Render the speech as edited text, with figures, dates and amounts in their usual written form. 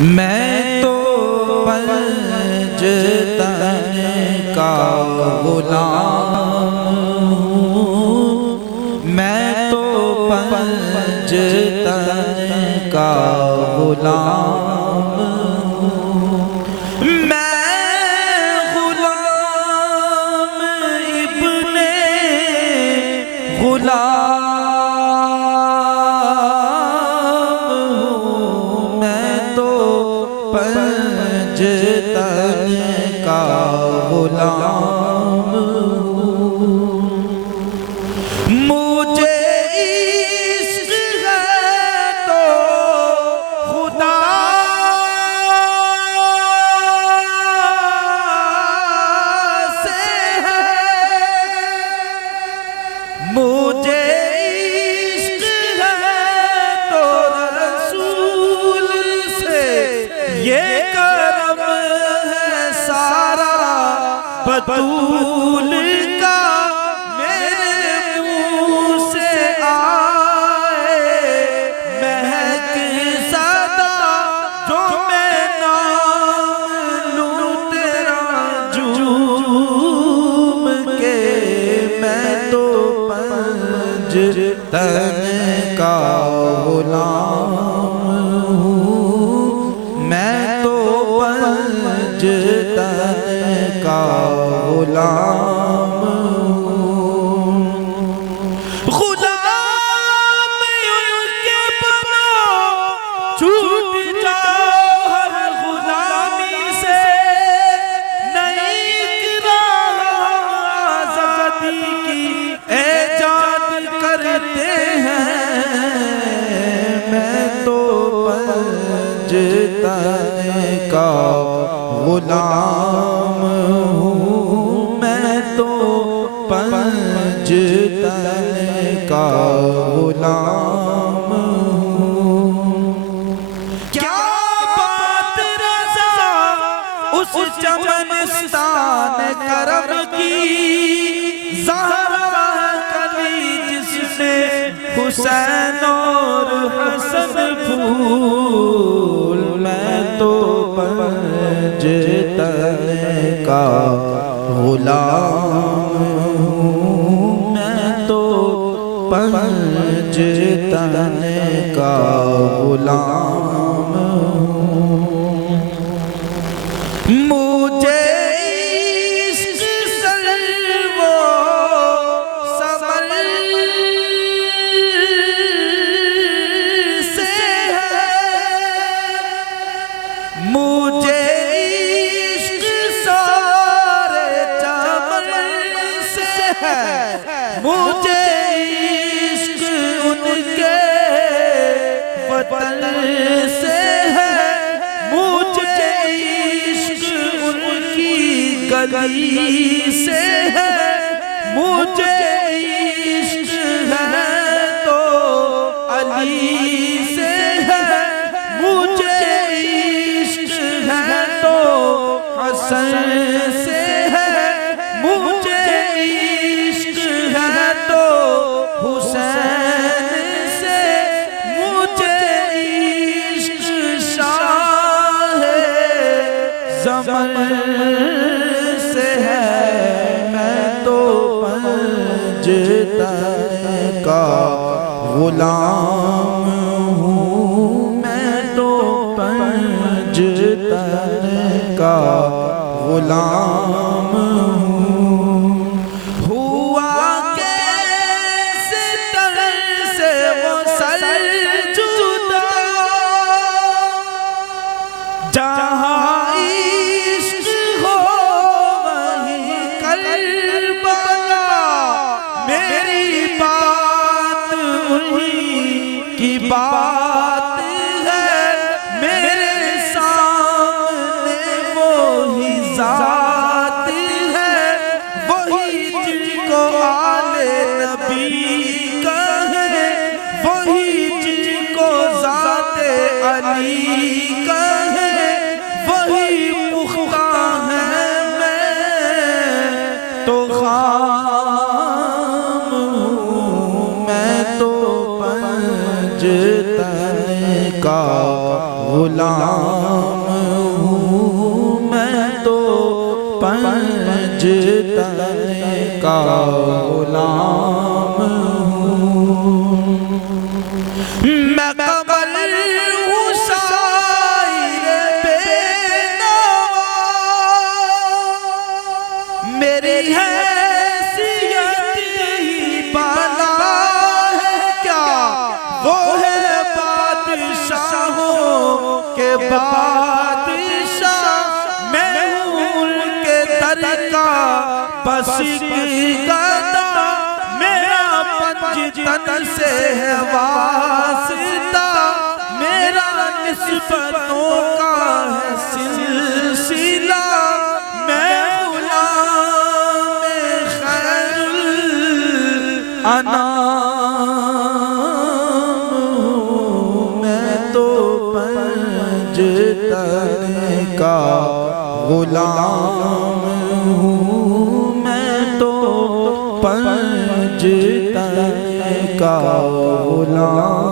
मैं तो पंजतन का गुलाम हूँ, मैं तो पंजतन का गुलाम हूँ। मैं गुलाम इब्ने गुलाम पंजतन का गुलाम हूँ। मुझे इश्क है तो खुदा से है, मुझे इश्क है तो रसूल से ये बतूल का मेरे मुँह से आए महक सदा जो मैं नाम लूँ तेरा झूम के। मैं तो पंजतन का गुलाम हूँ, मैं तो पंजतन का गुलाम हूँ। गुलाम उनके बनो छूट जाओ हर गुलामी से, नई राह आज़ादी की ऐजाद करते हैं। मैं तो पंजतन का गुलाम हूँ, मैं तो पंजतन का गुलाम हूँ। क्या बात रज़ा उस चमनिस्तान करम की, ज़हरा कली जिसने हुसैन और हसन फूल। मैं तो पंजतन का गुलाम हूँ, मैं तो पंजतन का गुलाम हूँ। मुझे इश्क सर्वो समर से है, मुझे मुझे इश्क उनके वतन से है, मुझे इश्क उनकी गली से है, मुझे इश्क है तो अली से है, मुझे इश्क है तो हसन से है, मुझे हुसैन से, मुझे इश्क शाह ज़मन से है। मैं तो पंजतन का गुलाम हूँ, मैं तो पंजतन का गुलाम हूँ। जहाँ इश्क हो वहीं करबला, मेरी बात उन्हीं की बात है, मेरे सामने वो ही ज़ात है, वही जिनको आले नबी कहे, वही जिनको ज़ाते अली कहे, बादशाह, मैं हूँ उनके दर का बस एक गदा, मेरा पंजतन से है वास्ता, मेरा निस्बतों का है सिलसिला, मैं गुलाम खैरुल अनाम हूँ, मैं तो पंजतन का गुलाम हूँ, मैं तो पंजतन का गुलाम।